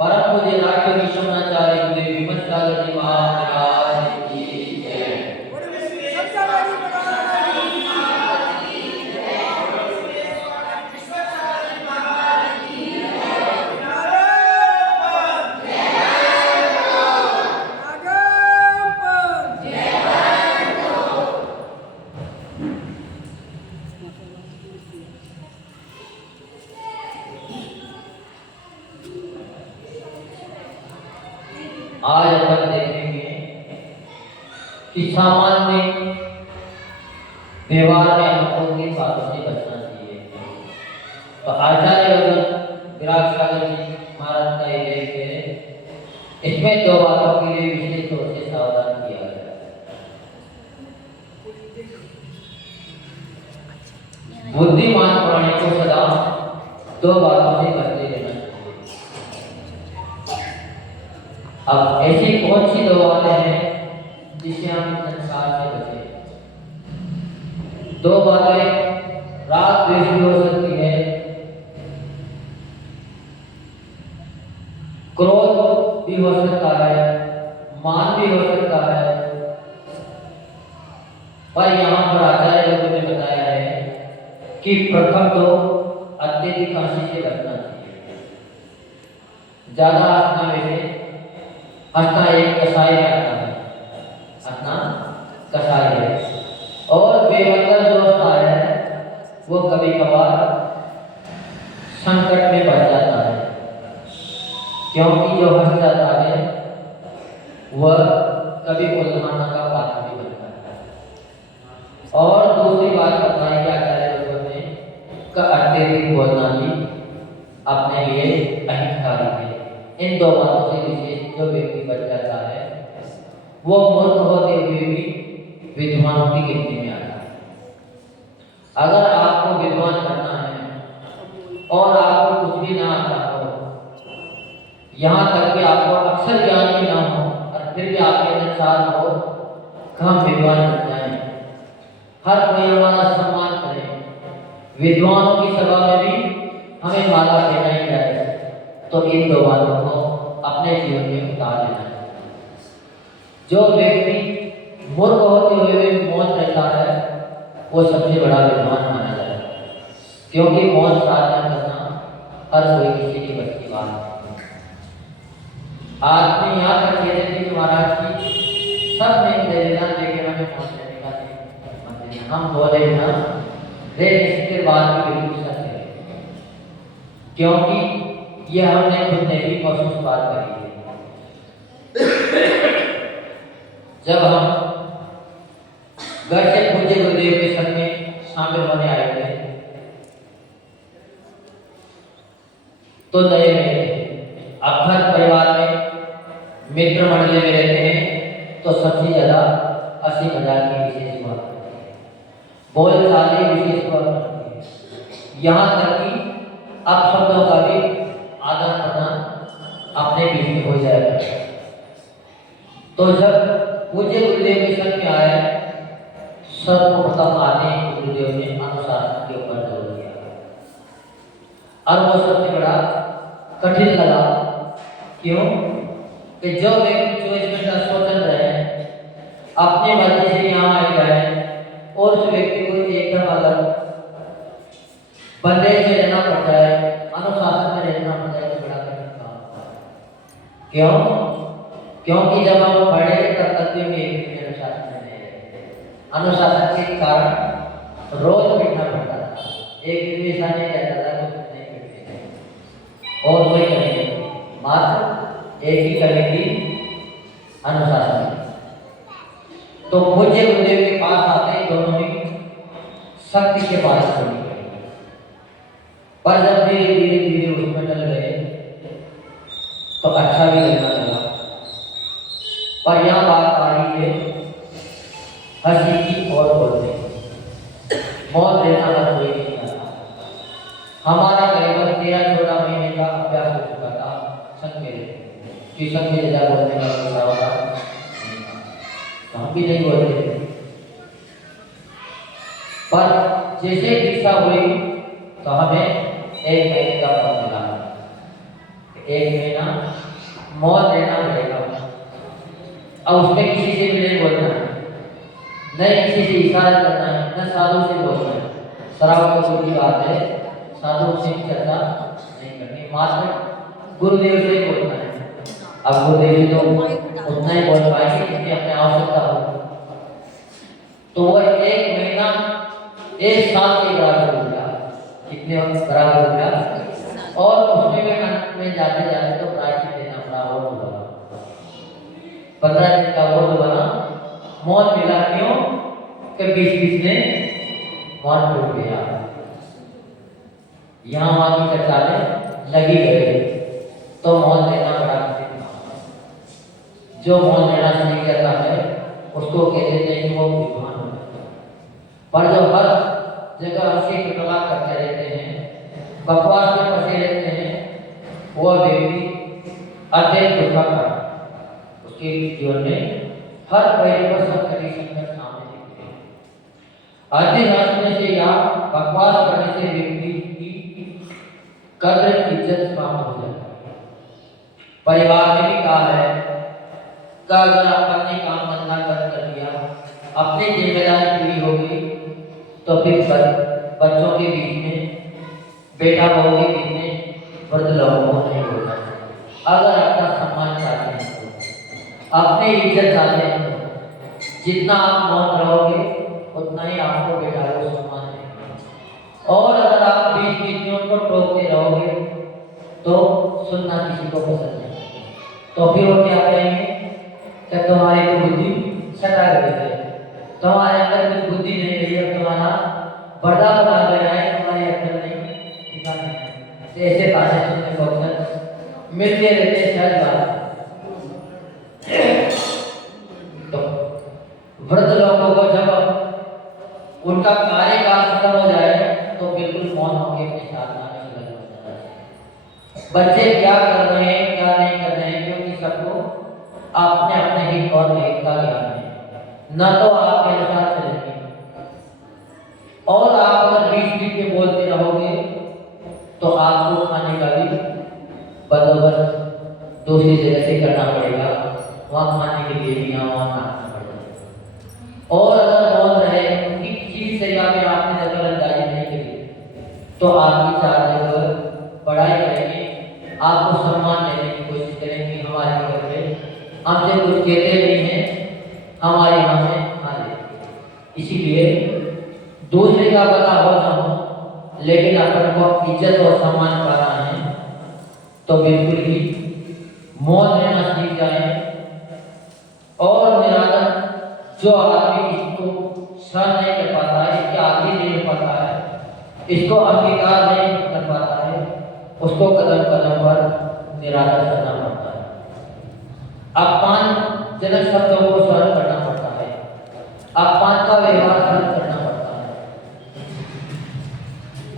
परम पूज्य राष्ट्र विश्वनाचार्य आज अपन देखेंगे कि सामान्य व्यवहार में हमको किन बातों से बचना चाहिए। तो आचार्य विराट सागर जी महाराज का ये लेख है, इसमें दो बातों के लिए विशेष तौर से सावधान किया गया है। बुद्धिमान प्राणी को सदा दो बातों से बचते रहना चाहिए। अब ऐसी कौन सी दो बातें हैं जिससे हम संसार से बचे? दो बातें राग द्वेष भी हो सकती है, क्रोध भी हो सकता है, मान भी हो सकता है। पर यहाँ पर आचार्य लोगों ने बताया है कि प्रथम तो अत्यधिक हंसी से बचना चाहिए। ज्यादा हंसना वैसे हंसना एक कसाई में आता है, हंसना कसाई है। और बेमतलब जो हंसता है वो कभी कभार संकट में पड़ जाता है, क्योंकि जो हंस जाता है वह कभी उल्हाना का पात्र भी बनता है। और दूसरी बात बताई कि आचार्य लोगों ने का अत्यधिक बोलना भी अपने लिए अहितकारी है। इन दो बातों से विशेष जो व्यक्ति बच जाता है वो मूर्ख होते हुए भी विद्वानों की गिनती में आता है। अगर आपको विद्वान बनना है और आपको कुछ भी ना आता हो, यहाँ तक कि आपको अक्षर ज्ञान भी ना हो और फिर भी आपके अंदर चाह हो हम विद्वान बन जाएं, हर कोई हमारा सम्मान करे, विद्वानों की सभा में भी हमें माला देना ही जाए, तो इन दो बातों को अपने जीवन में उतार लेना चाहिए। जो व्यक्ति मूर्ख होते हुए भी मौन रहता है वो सबसे बड़ा विद्वान माना जाता है, क्योंकि मौन साधना करना हर कोई किसी की बस की बात है। आदमी यहाँ तक कहते थे कि महाराज की सब नहीं दे देना, लेकिन हमें मौन रहने का नहीं, हम बोले ना इसके बाद भी बिल्कुल सत्य है, क्योंकि यह हमने खुद ने भी महसूस बात करी है। जब हम घर से पूज्य गुरुदेव के संग में शामिल होने आए थे तो नए में अब घर परिवार में मित्र मंडली में रहते हैं तो सबसे ज्यादा हंसी मजाक की विशेष बात होती है, बोल चाल विशेष बात होती है। यहाँ तक कि अब शब्दों का भी आदान प्रदान अपने बीच में हो जाएगा। तो जब पूज्य गुरुदेव के संग में आए, सर्वप्रथम आने गुरुदेव ने अनुशासन के ऊपर जोर दिया और वो सबसे बड़ा कठिन लगा। क्यों कि जो व्यक्ति 24 घंटा स्वतंत्र है, अपने मर्जी से यहाँ आ गए और उस व्यक्ति को एकदम अगर बंधे से रहना पड़ता है, अनुशासन में रहना पड़ता है, तो बड़ा कठिन काम होता है। क्यों? क्योंकि जब हम बड़े कर्तव्य में एक अनुशासन में नहीं रहते, अनुशासन के कारण रोज बैठना पड़ता था, एक दिन भी ऐसा नहीं रहता था कुछ नहीं बैठे और कोई कमी नहीं, मात्र एक ही कमी थी, अनुशासन। तो पूज्य गुरुदेव के पास आते दोनों ही शक्ति के पास छोड़ी गई, पर जब धीरे धीरे धीरे उसमें डल गए तो अच्छा भी लगना लगा। पर यह बात आ रही है हंसी की और बोलने की, मौन रहना हर कोई नहीं आता। हमारा करीबन 13-14 महीने का अभ्यास हो चुका था संग में, ट्यूशन में ज्यादा बोलने का होता होगा, हम भी नहीं बोलते थे। पर जैसे दीक्षा हुई तो हमें 1 महीने का फल मिला, 1 महीना मौन रहना पड़ेगा। अब उसमें किसी से भी नहीं बोलना है, नहीं किसी से इशारा करना है, न साधु से बोलना है। शराब तो की बात है, साधु से भी चर्चा नहीं करनी, मात्र गुरुदेव से ही बोलना है। अब गुरुदेव तो उतना ही बोल पाएंगे जितनी अपने आवश्यकता हो। तो वो 1 महीना 1 साल के बराबर हो गया, कितने बराबर हो गया। और उसमें में अंत में जाते जाते तो प्रायश्चित देना पड़ा और होगा। 15 दिन का वो तो बना, मौन मिला क्यों कि बीच बीच में मौन टूट गया। यहाँ वहाँ की चर्चा में लगी गई तो मौन लेना बड़ा कठिन काम। जो मौन लेना सीख जाता है उसको कहते हैं कि वो विद्वान हो जाता है। पर जो हर जगह हंसी टिटोला करते रहते हैं, बकवास में फंसे रहते हैं, वो व्यक्ति अत्यंत दुखा का उसके जीवन में हर पहलू पर संकट सामने दिखते हैं। अधिक हंसने से या बकवास करने से व्यक्ति की कद्र इज्जत समाप्त हो जाती है। परिवार में भी कहा है कि अगर आप अपने काम धंधा बंद कर दिया, अपनी जिम्मेदारी पूरी हो गई, तो फिर बच्चों के बीच में, बेटा बहू के बीच में वृद्ध लोगों को नहीं होता। अगर आपका सम्मान चाहते हैं तो, अपनी इज्जत चाहते हैं तो जितना आप मौन रहोगे उतना ही आपको बेटा को सम्मान देगा। और अगर आप बीच बीच में उनको टोकते रहोगे तो सुनना किसी को पसंद नहीं, तो फिर वो क्या कहेंगे कि तुम्हारी तो बुद्धि सटा गई है, तुम्हारे अंदर कुछ बुद्धि नहीं रही है, तुम्हारा बड़ा बना गया है, तुम्हारी अकल नहीं ठिकाने है। ऐसे ताने सुनने को अक्सर मिलते रहते सहज बात। तो वृद्ध लोगों को जब उनका कार्यकाल खत्म हो जाए तो बिल्कुल मौन होकर अपनी साधना में लग जाता है। बच्चे क्या कर रहे हैं क्या नहीं कर रहे हैं, क्योंकि सबको अपने अपने ही और हित का ज्ञान है, न तो आपके अनुसार चलेंगे। और आप अगर बीच बीच में बोलते रहोगे तो आपको खाने का भी बंदोबस्त दूसरी जगह से करना पड़ेगा, वहाँ खाने के लिए भी वहाँ खाना पड़ेगा। और अगर मौन रहे, उनकी किसी जगह में आपने दखल अंदाजी नहीं करी तो आपकी चार जगह पढ़ाई करेंगे, आपको सम्मान देने की कोशिश करेंगे। हमारे घर में हमसे कुछ कहते नहीं हैं, हमारे यहाँ से खा लेते। इसीलिए दूसरे का पता हो ना हो, लेकिन अपन को इज्जत और सम्मान पाना है तो बिल्कुल ही मौन रहना सीख जाए। और निरादर जो आदमी इसको सहन नहीं कर पाता है, इसके आगे नहीं हो पाता है, इसको अंगीकार नहीं कर पाता है, उसको कदम कदम पर निरादर करना पड़ता है, अपमानजनक शब्दों को सहन करना पड़ता है, अपमान का व्यवहार सहन करना पड़ता है।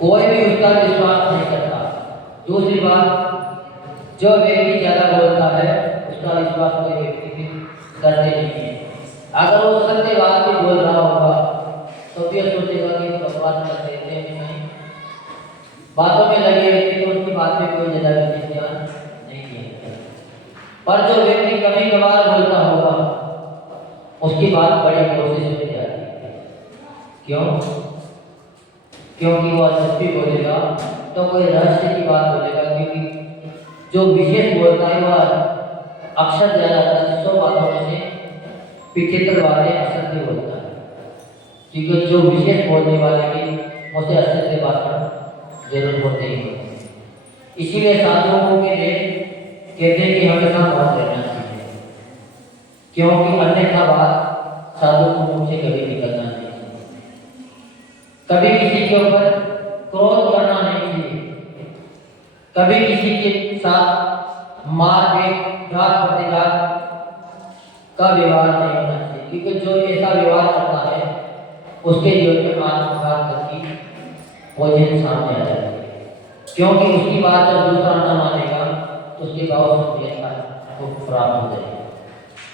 कोई भी उसका विश्वास नहीं करता। दूसरी बात, जो व्यक्ति ज्यादा बोलता है उसका विश्वास कोई व्यक्ति भी करते नहीं है। अगर वो सत्य बात भी बोल रहा होगा तो भी सोचेगा कि बकवास कर देते हैं, नहीं बातों में लगे रहते तो उसकी बात में कोई ज्यादा ध्यान नहीं दिया। पर जो व्यक्ति कभी कभार बोलता होगा उसकी बात बड़ी कोशिश में जाती है। क्यों? क्योंकि वह सच भी बोलेगा तो कोई रहस्य की बात बोलेगा, क्योंकि जो विशेष बोलता है वह अक्सर ज्यादा 100 बातों में से 75 बातें असत्य बोलता है, क्योंकि जो विशेष बोलने वाले की मुझे असत्य भाषण जरूर होते ही होते हैं। इसीलिए साधुओं के लिए कहते हैं कि हमेशा मौन रहना चाहिए, क्योंकि अन्यथा बात साधु को मुंह से कभी निकलना नहीं चाहिए। कभी किसी के ऊपर क्रोध करना नहीं चाहिए, कभी किसी के साथ मारपीट घात प्रतिघात का व्यवहार नहीं होना चाहिए, क्योंकि जो ऐसा व्यवहार करता है उसके जीवन में आत्मघात की पोजीशन सामने आ जाती है। क्योंकि उसकी बात जब दूसरा न मानेगा तो उसके बाद को प्राप्त हो जाएगी।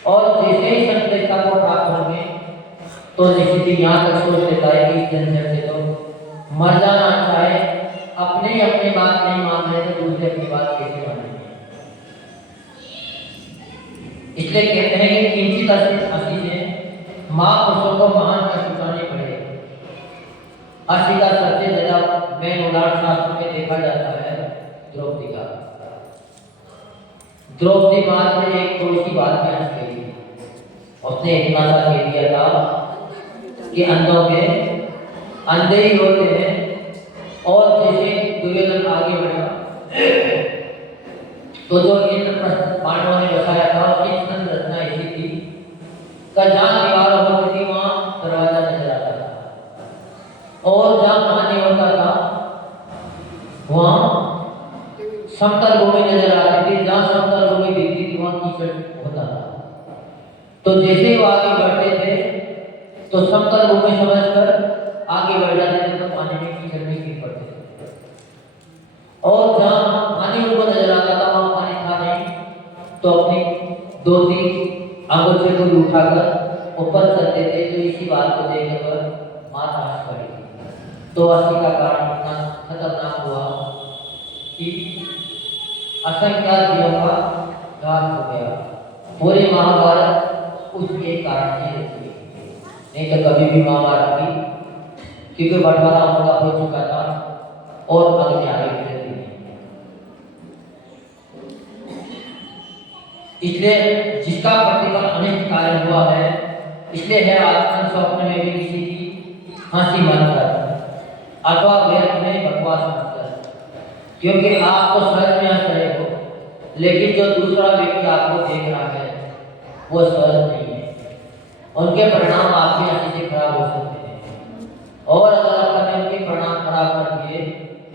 और जैसे ही संतता को प्राप्त होंगे तो निश्चित ही यहाँ तक सोच लेता है कि इस जन्म से तो मर जाना अच्छा है, अपने अपनी बात नहीं मान रहे तो दूसरे अपनी बात कैसे मानेंगे। इसलिए कहते हैं कि किंचित असी से महापुरुषों को महान कष्ट उठाने पड़े। असी का सबसे ज्यादा मेन उदाहरण शास्त्र में देखा जाता है द्रौपदी का। द्रौपदी मात्र ने एक थोड़ी सी बात में हंस गई, उसने इतना सा कह दिया था कि अंधों के अंधे ही होते हैं। और जैसे दुर्योधन आगे बढ़ा तो जो इंद्र पांडवों ने बसाया था उसकी संरचना ऐसी थी का जहाँ दीवार होती थी वहाँ दरवाजा नजर आता था, और जहाँ पानी होता था वहाँ समतल भूमि नजर आती थी, जहाँ समतल भूमि दिखती थी वहाँ कीचड़ होता था। तो जैसे ही वो आगे बढ़ते थे तो समतल भूमि समझकर आगे बढ़ जाते थे, तो पानी में कीचड़ में गिर पड़ते थे। और जहाँ पानी उनको नजर आता था वहाँ पानी था नहीं, तो अपनी 2-3 अंगूठे को उठाकर ऊपर चलते थे। तो इसी बात को देखकर माँ हंस पड़ी। तो अस्सी का कारण इतना खतरनाक हुआ कि असंख्य जीवों का घात हो गया। पूरे महाभारत उसके कारण से रची, नहीं तो कभी भी महाभारत की, क्योंकि बंटवारा उनका हो चुका था और आगे आगे रहती है। इसलिए जिसका प्रतिफल अनिष्ट कार्य हुआ है, इसलिए है आत्मन स्वप्न में भी किसी की हंसी मानकर अथवा व्यर्थ में बकवास मानकर, क्योंकि आप तो सहज में हंस रहे हो, लेकिन जो दूसरा व्यक्ति आपको देख रहा है वो सहज नहीं है। उनके परिणाम आपकी हंसी से खराब हो सकते हैं, और अगर अपन ने उनके परिणाम खराब कर दिए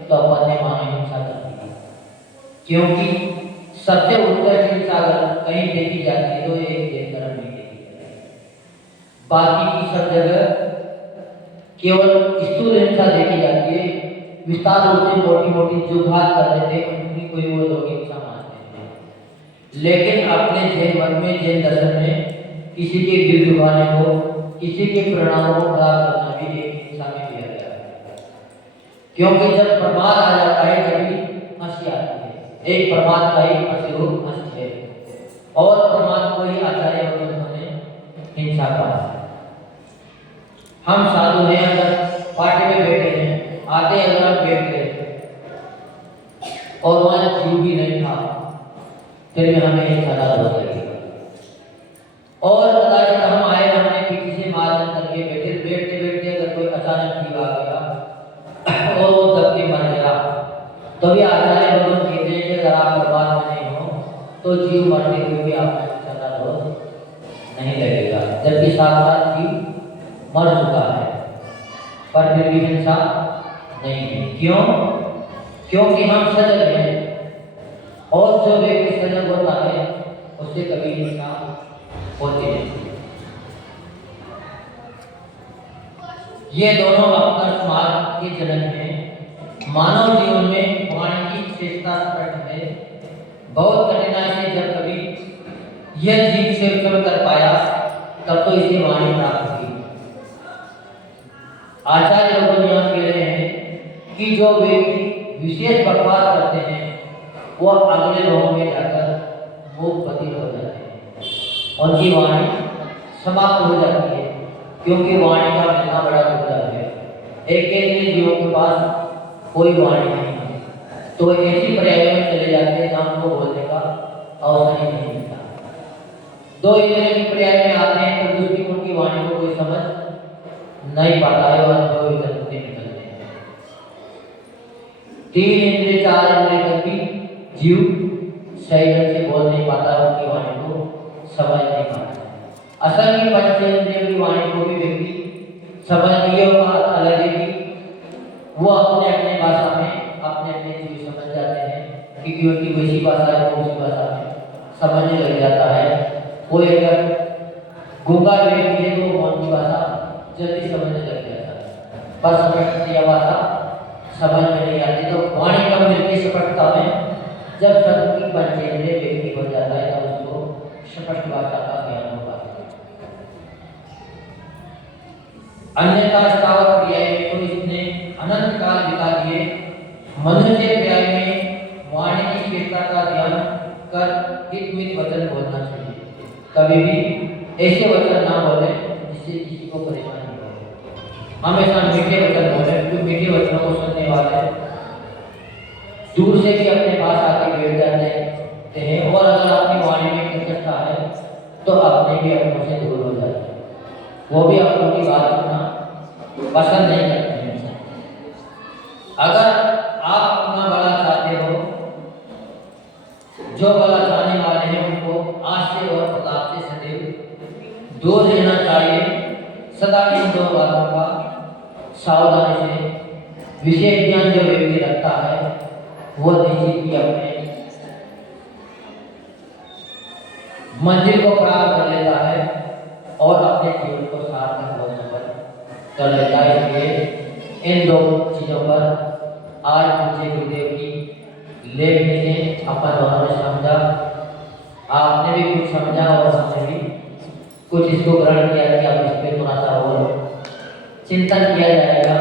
तो अपन ने मानव हिंसा कर दी। क्योंकि सबसे उत्कृष्ट हिंसा अगर कहीं देखी जाती है तो एक धर्म में देखी जाती है। बाकी की सब जगह केवल स्थूल हिंसा देखी जाती है, विस्तार रूप से मोटी मोटी जो घात कर देते हैं उनकी कोई वो लोग हिंसा मानते हैं। लेकिन अपने जैन मत में, जैन दर्शन में किसी के दिल दुखाने को, किसी के परिणामों को खराब करना भी एक हिंसा में किया गया है। क्योंकि जब प्रमाद आ जाता है तभी हंसी आती है। एक प्रमाद का ही प्रतिरूप हंसी है, और प्रमाद को ही आचार्य ने हिंसा कहा। हम साधु हैं, अगर पार्टी में बैठे हैं, आते अगर बैठ गए और वहां जीव भी नहीं था, फिर भी हमें एक सजा हो जाएगी। और कदाचित हम आए, हमने पीछे से मार करके बैठे बैठते अगर कोई अचानक जीव आ गया और वो दबके मर गया, तो भी आचार्य भगवान कहते हैं कि अगर आप बर्बाद में नहीं हो तो जीव मरने को भी आपको सजा हो नहीं लगेगा, जबकि साक्षात जीव मर चुका है पर फिर भी हिंसा नहीं है। क्यों? क्योंकि हम सजग हैं, और जो व्यक्ति सजग होता है उससे कभी हिंसा होती नहीं। ये दोनों अपकर्ष मार्ग के जनक हैं। मानव जीवन में वाणी की श्रेष्ठता स्पष्ट है। बहुत कठिनाई से जब कभी यह जीव से उत्पन्न कर पाया तब तो इसे वाणी प्राप्त हुई। आचार्य लोग यहाँ कह रहे हैं कि जो व्यक्ति विशेष बकवास करते हैं वह अगले लोगों में जाकर मूकपति हो जाते हैं, उनकी वाणी समाप्त हो जाती है, क्योंकि वाणी का मिलना बड़ा दुर्लभ है। एक जीवों के पास कोई वाणी नहीं है, तो ऐसी पर्यायों में चले जाते हैं जहाँ उनको बोलने का अवसर ही नहीं मिलता। 2 इंद्रियों की पर्याय में आते हैं तो दूसरी उनकी वाणी को कोई समझ नहीं पाता है और अनुभव निकलते हैं। 3 इंद्रिय 4 इंद्रिय तक भी जीव सही ढंग से बोल नहीं पाता, उनकी वाणी को समझ नहीं पाता। असल में 5 इंद्रियों की वाणी को भी व्यक्ति समझ नहीं होगा, अलग है कि वो अपने अपने भाषा में अपने अपने जीव समझ जाते हैं, क्योंकि उनकी वैसी भाषा है वो उसी भाषा में समझने लग जाता है। कोई अगर गूंगा व्यक्ति है तो उनकी भाषा जल्दी समझने लग जाता है, पर स्पष्ट भाषा समझ में नहीं आती। तो वाणी कब मिलती स्पष्टता में? जब शब्द की पंचेंद्रिय व्यक्ति हो जाता है तब उसको स्पष्ट भाषा का ज्ञान होगा। अन्यथा स्थावर क्रियाएं में तो इसने अनंत काल बिता दिए। मनुष्य क्रियाएं में वाणी की श्रेष्ठता का ध्यान कर हितमित वचन बोलना चाहिए। कभी भी ऐसे वचन ना बोले जिससे किसी को परेशानी हो। हमेशा मीठे वचन बोले, जो मीठे वचनों को सुनने वाले दूर से भी अपने पास आके बैठ जाते हैं, और अगर अपनी वाणी में कर्कशता है तो अपने भी अपनों से दूर हो जाते हैं, वो भी अपनों की बात सुनना पसंद नहीं करते हैं। अगर आप अपना भला चाहते हो, जो भला चाहने वाले हैं उनको आज से और प्रताप से सदैव जो रहना चाहिए सदा इन दो बातों का सावधानी से विशेष ज्ञान जो व्यक्ति रखता है वो निश्चित ही अपने मंजिल को प्राप्त कर लेता है और अपने जीवन को सार्थक होने पर कर लेता है। इसलिए इन दो चीजों पर आज मुझे गुरुदेव की लेखनी ने अपन दोनों ने समझा, आपने भी कुछ समझा और हमने भी कुछ इसको ग्रहण किया कि अब इस पर थोड़ा सा और चिंतन किया जाएगा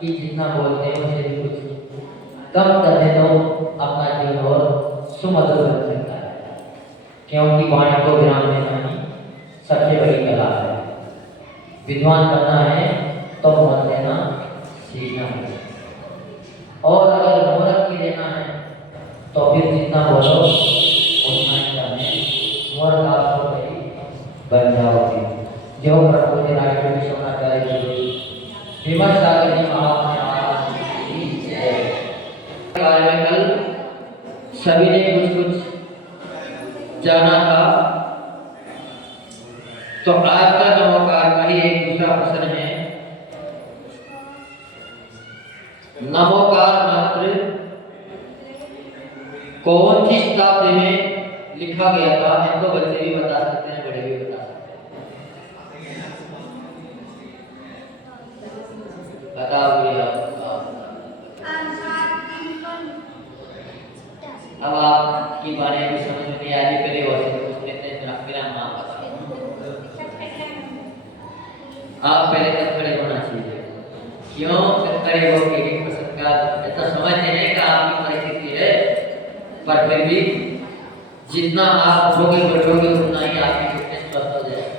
कि जितना बोलते हैं उसे भी कुछ कम कर दे तो अपना जीवन और सुमधुर बन सकता है, क्योंकि वाणी को विराम देना ही सबसे बड़ी कला है। विद्वान करना है तो मत देना सीखना है, और अगर मूर्ख की देना है तो फिर जितना बोलो उतना ही करने मूर्ख आप हो गई बन जाओगे। जो प्रभु के राष्ट्र में शोणाचार्य जी विमर्श सागर जी महाराज की जय। कार्य में कल सभी ने कुछ कुछ जाना था, तो आज का नमोकार का ही एक दूसरा प्रश्न है। नमोकार मंत्र कौन सी शताब्दी में लिखा गया था? इनको बच्चे भी बता सकते हैं, बड़े भी बता सकते हैं। बताओ भैया। अब आपकी बारे में समझ में नहीं आ रही, पहले और मेरा नाम आप पहले तक खड़े होना चाहिए। क्यों खड़े हो के प्रसन्न का ऐसा समझ नहीं का आपकी परिस्थिति है, पर फिर भी जितना आप उठोगे बढ़ोगे उतना ही आपकी फिटनेस स्वस्थ हो जाएगी।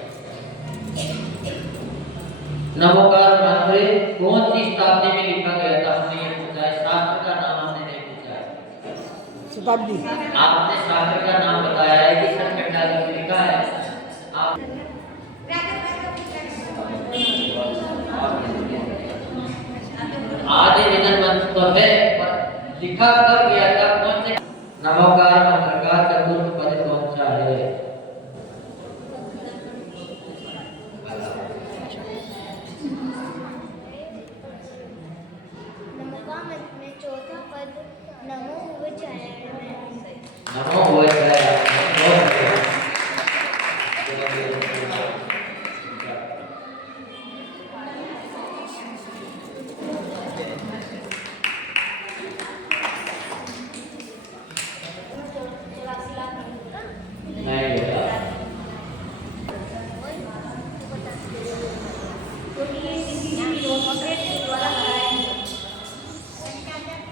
नमोकार मंत्र कौन सी शताब्दी में लिखा गया था? हमने ये पूछा है, शास्त्र का नाम हमने नहीं पूछा है। शताब्दी आपने शास्त्र का नाम बताया है कि संकटा में लिखा है। आप आधे निधन मंत्र तो है, पर लिखा कब गया था? कौन से नमोकार मंत्र का चतुर्थ पद कौन सा है? नमोकार मंत्र में चौथा पद नमो हुए चारण में। नमो हुए चारण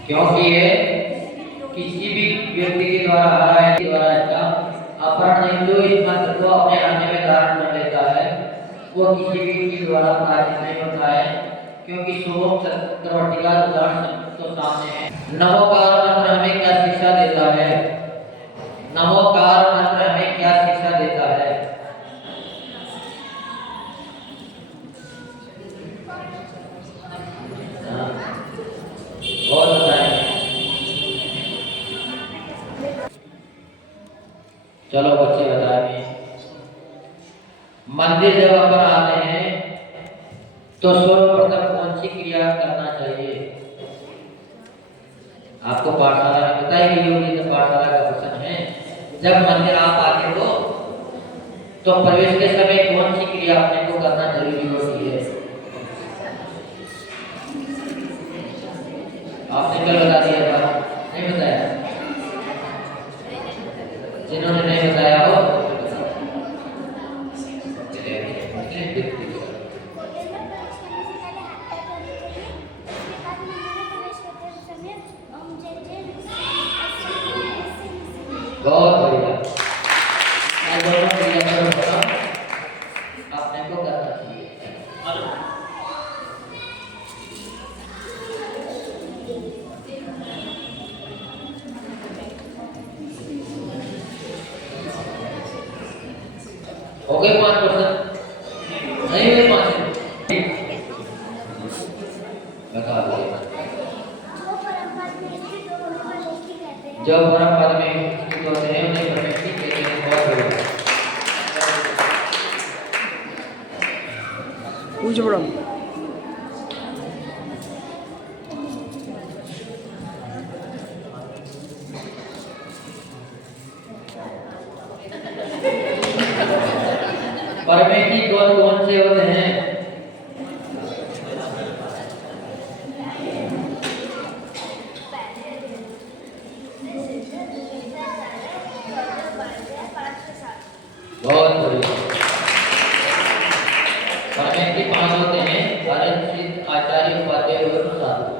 क्योंकि ये किसी भी व्यक्ति के द्वारा हराया के द्वारा इसका अपहरण जो इस मंत्र को अपने अन्य में धारण कर लेता है वो किसी भी के द्वारा प्राप्त नहीं होता है, क्योंकि सोम चक्रवर्ती का उदाहरण तो सामने है। नमोकार मंत्र हमें क्या शिक्षा देता है? नमोकार मंत्र हमें क्या शिक्षा देता है? और चलो बच्चे बताएंगे। मंदिर जब अपन आते हैं तो सर्वप्रथम कौन सी क्रिया करना चाहिए? आपको पाठशाला में बताई गई होगी, तो पाठशाला का प्रश्न है। जब मंदिर आप आते हो तो प्रवेश के समय कौन सी क्रिया अपने को करना जरूरी होती है? आपने कल बता दिया था, नहीं बताया? जिन्होंने नहीं बताया हो बहुत बढ़िया। आपने को करना चाहिए। हो गए 5%? नहीं हुए 5%? बता दो। जो परम पद में स्थित होते हैं उन्हें प्रकृति कहते हैं। बहुत बढ़िया। पीछे पड़ा। परमेटी कौन कौन से होते हैं? बहुत बढ़िया। परमेटी 5 होते हैं, भारत आचार्य उपाध्याय और साधु।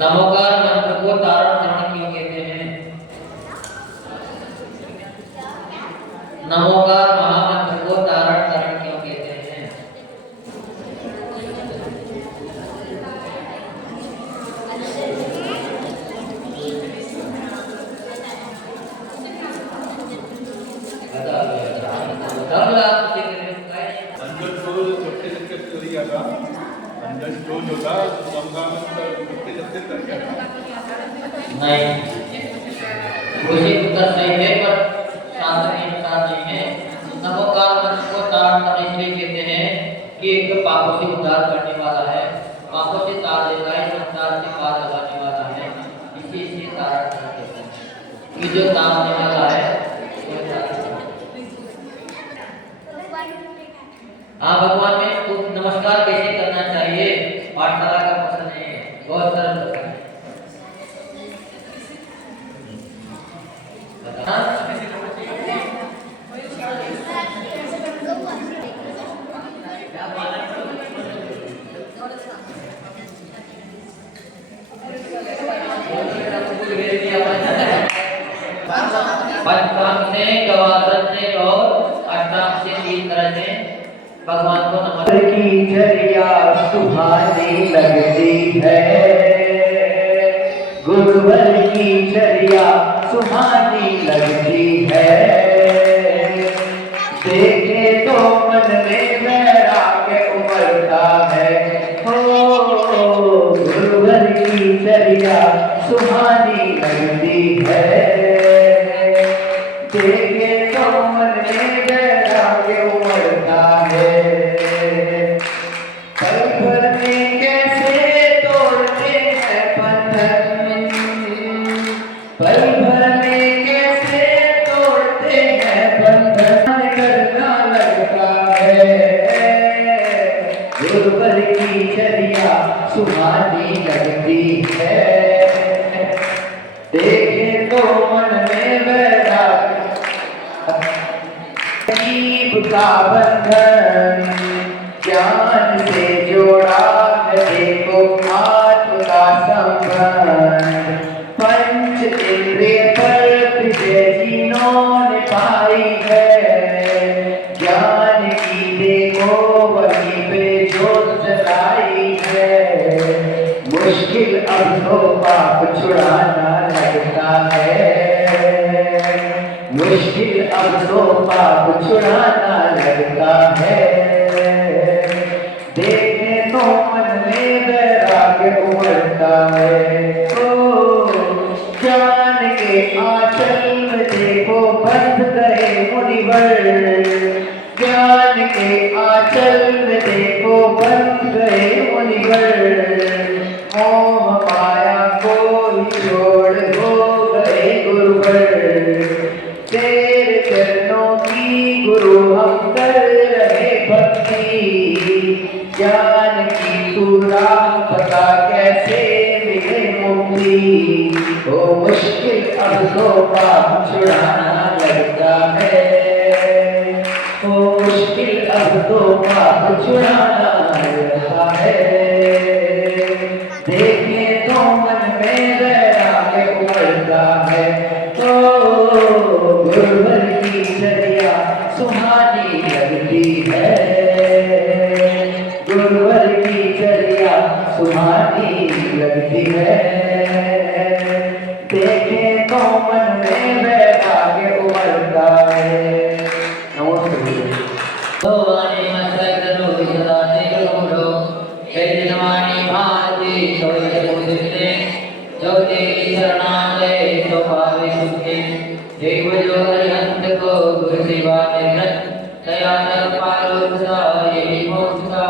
नमोकार मंत्र को धारण करने क्यों कहते हैं? नमोकार महामंत्र को धारण करने क्यों कहते हैं? नहीं, उसी उत्तर सही है पर शास्त्र के अनुसार नहीं है। नमोकार मंत्र को धारण करने इसलिए कहते हैं कि एक पापों से उद्धार करने वाला है, पापों से तार देता है, संसार से पार लगाने वाला है, इसी धारण करते हैं। ये जो तारने वाला है हाँ, भगवान में तो नमस्कार कैसे करना चाहिए? पाठशाला का प्रश्न है, बहुत सरल प्रश्न है। पंचांग से, गवासन से और अष्टांग से 3 तरह से भगवान को नमस्कार की चर्या सुहानी लगती है, गुरुवर की चर्या सुहानी लगती है, देखे तो मन में वैराग्य उमड़ता है, हो गुरुवर की चर्या सुहानी लगती है, देखे तो मन में वैराग्य उमड़ता है, पल भर में कैसे तोड़ते हैं बंधन, पल भर में कैसे तोड़ते हैं बंधन, करना लगता है, गुरुवर की चर्या सुहानी लगती है, देखे तो मन में वैराग्य का बंधन, ज्ञान से जोड़ा है देखो आत्म का संबंध, पंच इंद्रिय पर विजय जिन्होंने पाई है, ज्ञान की देखो वहीं पे जोत जलाई है, मुश्किल अब तो पाप छुड़ाना लगता है, मुश्किल अब तो पाप छुड़ाना लगता है, देखे तो मन में वैराग्य उमड़ता है, ओ ज्ञान के आंचल में देखो बंध गए मुनिवर, ज्ञान के आंचल में देखो बंध गए मुनिवर, मोह माया को ही छोड़ हो गए गुरुवर, तेरे चरणों की गुरु हम कर रहे भक्ति, ज्ञान की सूरा पता कैसे मिले मुक्ति, ओ मुश्किल अब तो पाप छुड़ाना लगता है, ओ मुश्किल अब तो पाप छुड़ाना लगता है, देखे तो मन में वैराग्य उमड़ता है, गुरुवर की चर्या सुहानी लगती है, गुरुवर की चर्या सुहानी लगती है, देखे तो मन में वैराग्य उमड़ता है। भगवाने मस्तकरो विसदाते गुरो वेदनवाणी भाति सोये मुदिते जो तेरी शरणालय तो पावे सुखे देव जो हरिहंत को गुरु सेवा निरत दया न पालो यही मोक्ष का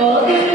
Oh,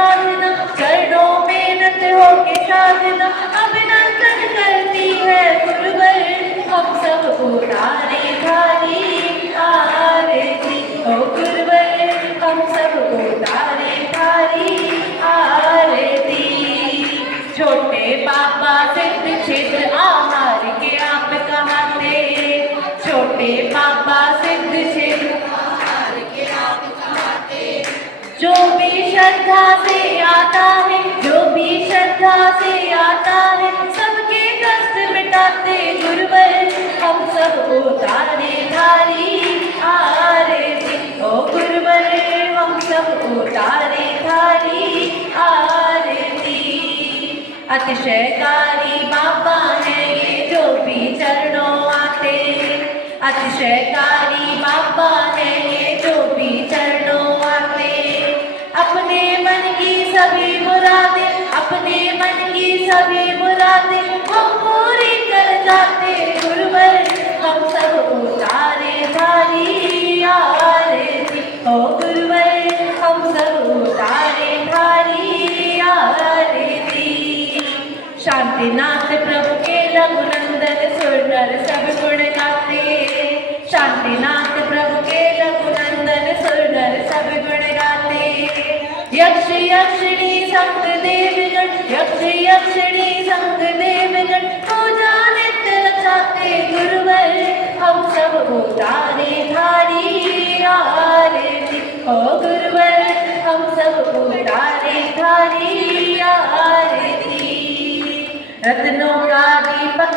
साधना, चरणों में नत होके साधना, अभिनंदन करती है गुरुवर, हम सब उतारे थारी आरती। ओ गुरुवर, हम सब उतारे थारी आरती। छोटे बाबा सिद्ध क्षेत्र आहार के आप कहाते, छोटे बाबा सिद्ध क्षेत्र आहार के आप कहाते। जो भी श्रद्धा से आता है, जो भी श्रद्धा से आता है, सबके कष्ट मिटाते गुरुवर, हम सब उतारे थारी आरती। ओ गुरुवर, हम सब उतारे थारी आरती। अतिशयकारी बाबा है ये जो भी चरणों आते, अतिशयकारी बाबा है ये जो भी चरणों आते। अपने मन की सभी मुरादें, अपने मन की सभी मुरादें वो पूरी कर जाते गुरुवर, हम सब उतारे थारी आरती। ओ गुरुवर, हम सब उतारे थारी आरती। शांतिनाथ प्रभु के रघुनंदन सुर नर सब गुण गाते, शांतिनाथ प्रभु के रघुनंदन सुर नर सब गुण गाते। यक्ष यक्षिणी संग देवगण, यक्ष यक्षिणी संग देवगण पूजा नित्य रचाते गुरुवर, हम सब उतारे थारी आरती। ओ गुरुवर, हम सब उतारे थारी आरती। रत्नों का दीपक